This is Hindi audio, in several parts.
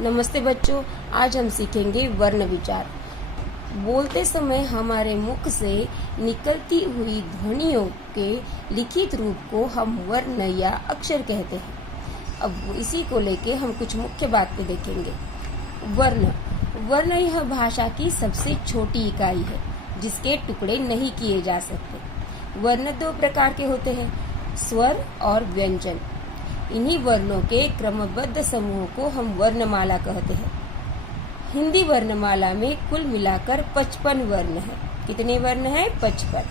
नमस्ते बच्चों, आज हम सीखेंगे वर्ण विचार। बोलते समय हमारे मुख से निकलती हुई ध्वनियों के लिखित रूप को हम वर्ण या अक्षर कहते हैं। अब इसी को लेके हम कुछ मुख्य बातें देखेंगे। वर्ण यह भाषा की सबसे छोटी इकाई है जिसके टुकड़े नहीं किए जा सकते। वर्ण दो प्रकार के होते हैं, स्वर और व्यंजन। इन्हीं वर्णों के क्रमबद्ध समूह को हम वर्णमाला कहते हैं। हिंदी वर्णमाला में कुल मिलाकर 55 वर्ण है। कितने वर्ण हैं? 55।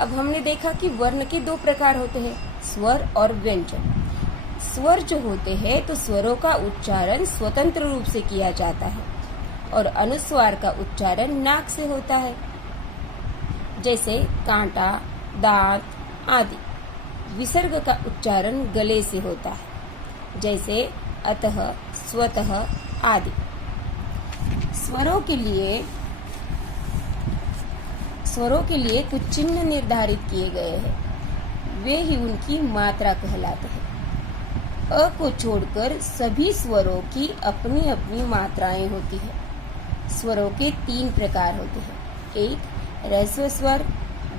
अब हमने देखा कि वर्ण के दो प्रकार होते हैं, स्वर और व्यंजन। स्वर जो होते हैं तो स्वरों का उच्चारण स्वतंत्र रूप से किया जाता है और अनुस्वार का उच्चारण नाक से होता है, जैसे कांटा, दांत आदि। विसर्ग का उच्चारण गले से होता है, जैसे अतः, स्वतः आदि। स्वरों के लिए कुछ चिन्ह निर्धारित किए गए हैं, वे ही उनकी मात्रा कहलाते हैं। अ को छोड़कर सभी स्वरों की अपनी अपनी मात्राएं होती है। स्वरों के 3 प्रकार होते हैं, एक ह्रस्व स्वर,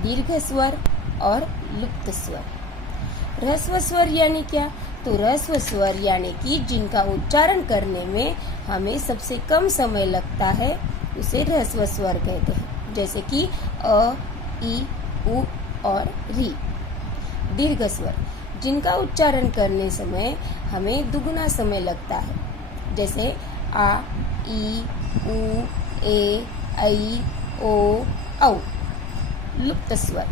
दीर्घ स्वर और लुप्त स्वर। ह्रस्व स्वर यानी क्या? तो ह्रस्व स्वर यानी कि जिनका उच्चारण करने में हमें सबसे कम समय लगता है, उसे ह्रस्व स्वर कहते हैं, जैसे कि अ, ई, उ और री। दीर्घ स्वर जिनका उच्चारण करने समय हमें दुगुना समय लगता है, जैसे आ, ई, उ, ए, ऐ, ओ, औ। लुप्त स्वर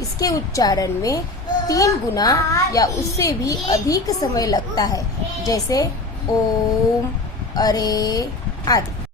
इसके उच्चारण में 3 गुना या उससे भी अधिक समय लगता है, जैसे ओम, अरे आदि।